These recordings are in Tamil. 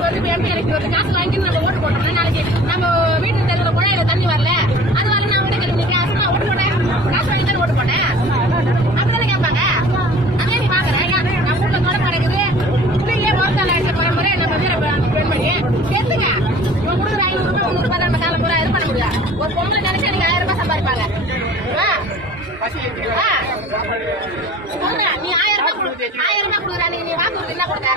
எலெக்ஷன் வந்து எம்பி எலெக்ஷன் வந்து காசு வாங்கி நம்ம ஓட்டு போட்டோம்னா நாளைக்கு நம்ம வீட்டு தெருவில் குழாயில தண்ணி வரல அது வரல நான் வந்து கேட்டு காசு நான் ஓட்டு போட்டேன் காசு வாங்கி தானே ஓட்டு போட்டேன் அப்படிதானே கேட்பாங்க அதே நீ பாக்குறேன் நம்ம ஊர்ல தொடர் நடக்குது பிள்ளைங்களே மோசம் ஆயிடுச்சு பரம்பரை நம்ம பெண்மணி கேட்டுங்க இவன் கொடுக்குற ஐநூறு ரூபாய் முந்நூறு ரூபாய் நம்ம காலம் பூரா இது பண்ண முடியல ஒரு பொம்பளை நினைச்சா எனக்கு ஆயிரம் ரூபாய் சம்பாதிப்பாங்க ஆ? நீ ஆயிரம் ரூபாய் ஆயிரம் ரூபாய் கொடுக்குறா, நீ நீ என்ன கொடுத்த?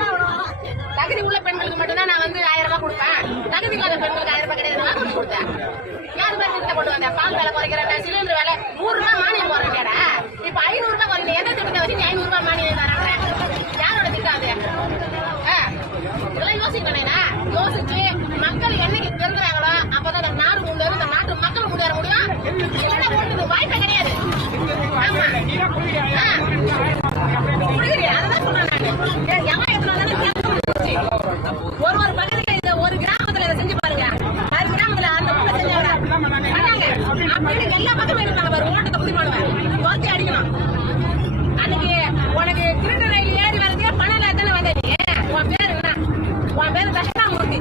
தகுதி உள்ள மட்டும்தான் நான் வந்து ஆயிரம் ரூபாய் கொடுப்பேன். தகுதி இல்லாத பெண்களுக்கு ஆயிரம் ரூபாய் கிடையாது நான் கொடுத்தேன் யாரு பேர் கொண்டு வந்தேன்? பால் வேலை குறைக்கிறேன். சிலிண்டர் வேலை நூறு ரூபாய் மானியம் போறேன் இப்ப ஐநூறு ரூபாய் குறைங்க எந்த திட்டத்தை வச்சு நீ ஐநூறு ரூபாய் மானியம் தரேன் யாரோட திட்டம் அது ஆ? இதெல்லாம் யோசிக்கணும்னா யோசிச்சு மக்கள் என்னைக்கு திருந்துறாங்களோ அப்பதான் இந்த நாடு முன்னேறும் இந்த நாட்டு மக்கள் முன்னேற முடியும் இல்லைன்னா ஒண்ணுக்கு வாய்ப்பே கிடையாது ஆமா ஆ. புரியுதுயா? அதுதான் சொல்றேன் நானு. ஏய், எவன் எத்தனை நாளும் கேட்க முடிஞ்சுச்சு. ஒரு ஒரு பகுதியில இதை ஒரு கிராமத்துல இதை செஞ்சு பாருங்க அது கிராமத்துல அந்த ஊர்ல செஞ்சவங்க பண்ணாங்க. அப்படின்னு எல்லா பக்கமும் இருக்காங்க பாரு ஓட்டத்தை புதி பண்ணுவேன் ஓட்டி அடிக்கணும் அன்னைக்கு உனக்கு திருட்டு ரயில் ஏறி வரதே பணம் இல்லாதானே வந்த நீ உன் பேர் என்ன உன் பேர் தட்சிணாமூர்த்தி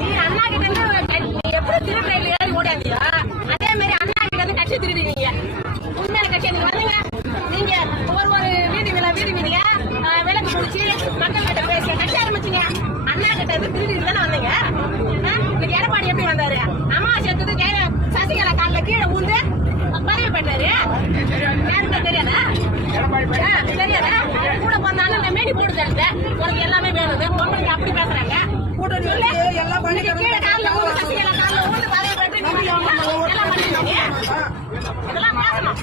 நீ அண்ணா கிட்ட இருந்து நீ எப்படி திருட்டு ரயில் ஏறி ஓடியாந்தியோ அதே மாதிரி அண்ணா கிட்ட இருந்து கட்சி திருடுவீங்க உண்மையான கட்சி நீங்க வந்தீங்க நீங்க ஒரு ஒரு வீதி விழா வீதி வீதியா ஆஹ், விளக்கு பிடிச்சி மக்கள் கிட்ட பேச கட்சி ஆரம்பிச்சீங்க அண்ணா கிட்ட இருந்து தானே வந்தீங்க இன்னைக்கு எடப்பாடி எப்படி வந்தாரு? அம்மா சேர்த்தது சசிகலா காலில் கீழே ஊந்து பதவி பண்ணாரு. தெரியாதா? தெரியாதா? கூட பிறந்தாலும் இந்த மேனி போட்டு உனக்கு எல்லாமே வேணுது பொம்பளைங்க அப்படி பேசுறாங்க. கூட்டணி இல்ல, வச்சு எல்லா இன்னைக்கு கீழே காலில் ஊந்து சசிகலா காலில் ஊந்து பதவி பெற்று நீங்க எல்லாம் எல்லாம் பண்ணிருந்தீங்க. இதெல்லாம் பேசணும்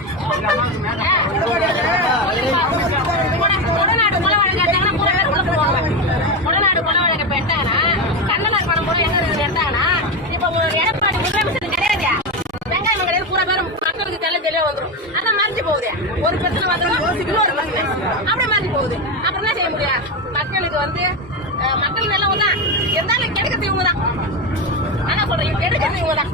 கொடநாடு கொலை வழக்கு எடுத்தாங்கன்னா பூரா பேர் உள்ள போடுவாங்க கொடநாடு கொலை இப்ப எடுத்தாங்கன்னா கண்ணனார் பணம் எடுத்தாங்கன்னா இப்ப எடப்பாடி முதலமைச்சர் கிடையாது வெங்காயம் கிடையாது பூரா பேரும் மக்களுக்கு தெல்ல தெளிவா வந்துடும் அதான் மறைஞ்சு போகுது. ஒரு பிரச்சனை வந்துடும் இன்னொரு பிரச்சனை. அப்படியே மறைஞ்சு போகுது. அப்புறம் என்ன செய்ய முடியும்? மக்களுக்கு வந்து மக்கள் நல்லவங்க தான் இருந்தாலும் கிடைக்கிறது இவங்க தான் ஆனா சொல்றேன். இப்ப எடுக்கிறது இவங்க தான்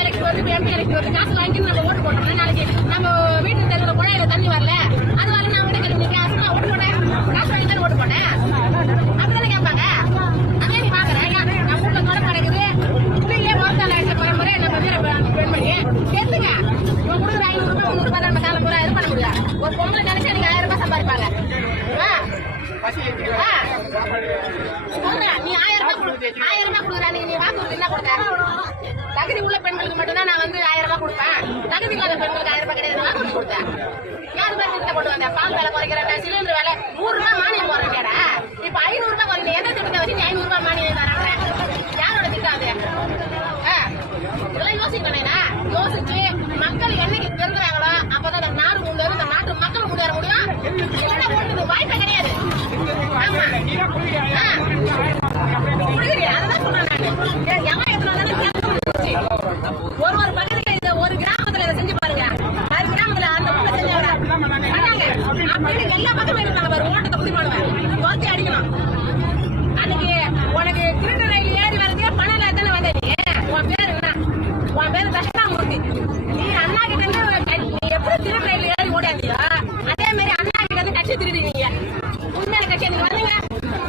எனக்கு வந்து இப்ப எம்பி எலெக்ஷன் வந்து காசு வாங்கி நம்ம ஓட்டு போட்டோம் நாளைக்கு நம்ம வீட்டு தெருவில் குழாயில தண்ணி வரல அது வரல நான் விட கேட்டு காசு நான் ஓட்டு போட்டேன் காசு வாங்கி தானே ஓட்டு போட்டேன் அப்படிதானே கேட்பாங்க அதே நீ பாக்குறேன் நம்ம ஊர்ல தொடர் நடக்குது பிள்ளைங்களே மோசம் ஆயிடுச்சு பரம்பரை நம்ம வீர பெண்மணி கேட்டுங்க இவன் கொடுக்குற ஐநூறு ரூபாய் முந்நூறு ரூபாய் நம்ம காலம் பூரா இது பண்ண முடியல ஒரு பொம்பளை நினைச்சா நீங்க ஆயிரம் ரூபாய் சம்பாதிப்பாங்க நீ ஆயிரம் ரூபாய் ஆயிரம் ரூபாய் கொடுக்குறா, நீ நீ வாக்குறுதி என்ன கொடுத்த? தகுதி உள்ள பெண்களுக்கு மட்டும்தான் நான் வந்து ஆயிரம் ரூபாய் கொடுப்பேன் தகுதி இல்லாத பெண்களுக்கு ஆயிரம் ரூபாய் கிடையாது வாக்குறுதி கொடுத்தேன்? யார் பேர் கொண்டு வந்தேன் பால் வேலை குறைக்கிறேன் அப்படின்னு எல்லா பக்கமும் இருக்காங்க பாரு? ஓட்டத்தை புதி பண்ணுவேன் அடிக்கணும். அன்னைக்கு உனக்கு திருட்டு ரயில் ஏறி வரதே பணம் இல்லாதானே வந்த நீ உன் பேர் என்ன? உன் பேர் தட்சிணாமூர்த்தி. நீ அண்ணா கிட்ட இருந்து நீ எப்படி திருட்டு ரயில் ஏறி ஓடியாந்தியோ அதே மாதிரி அண்ணா கிட்ட இருந்து கட்சி திருடுவீங்க உண்மையான கட்சி நீங்க வந்தீங்க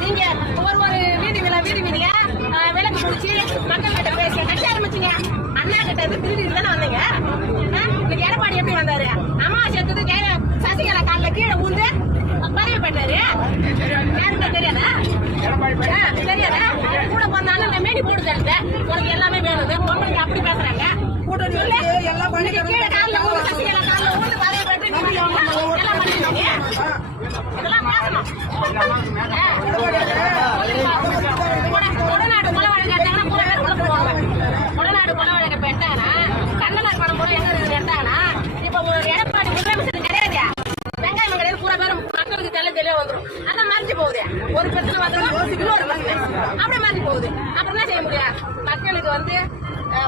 நீங்க ஒரு ஒரு வீதி விழா வீதி வீதியா ஆஹ், விளக்கு பிடிச்சி மக்கள் கிட்ட பேச கட்சி ஆரம்பிச்சீங்க அண்ணா கிட்ட இருந்து திருடி தானே வந்தீங்க ஆ? இன்னைக்கு எடப்பாடி எப்படி வந்தாரு அம்மா சேர்த்தது ஜெய சசிகலா காலில் கீழே ஊந்து பண்ணாரு யாருக்கா தெரியாதா? தெரியாதா? கூட போட்டு உனக்கு எல்லாமே வேணுது பொம்பளைங்க அப்படி பேசுறாங்க வச்சு எல்லா இன்னைக்கு கீழே காலில் ஊந்து சசிகலா காலில் ஊந்து பதவி பெற்று நீங்க எல்லாம் எல்லாம் பண்ணிருந்தீங்க. இதெல்லாம் பேசணும் கொடநாடு கொலை வழக்கு எடுத்தாங்கன்னா பூரா பேர் உள்ள போடுவாங்க கொடநாடு கொலை வழக்கு இப்ப எடுத்தாங்கன்னா கண்ணனார் பணம் பூரா எங்க இருக்குது எடுத்தாங்கன்னா இப்ப உங்களுக்கு எடப்பாடி முதலமைச்சர் கிடையாது வெங்காயம் கிடையாது பூரா பேரும் மக்களுக்கு தெல்ல தெளிவா வந்துடும் அதான் மறைஞ்சு போகுது இன்னொரு போகுது. அப்புறம் என்ன செய்ய மக்களுக்கு வந்து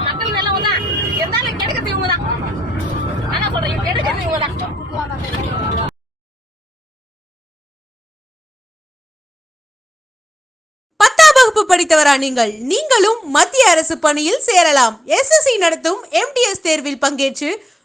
மக்கள் நல்லவங்க தான். இருந்தாலும் கிடைக்கிறது இவங்க தான். ஆனா சொல்றேன். இவங்க தான். பத்தாம் வகுப்பு படித்தவரா நீங்கள்? நீங்களும் மத்திய அரசு பணியில் சேரலாம். எஸ்எஸ்சி நடத்தும் எம்டிஎஸ் தேர்வில் பங்கேற்று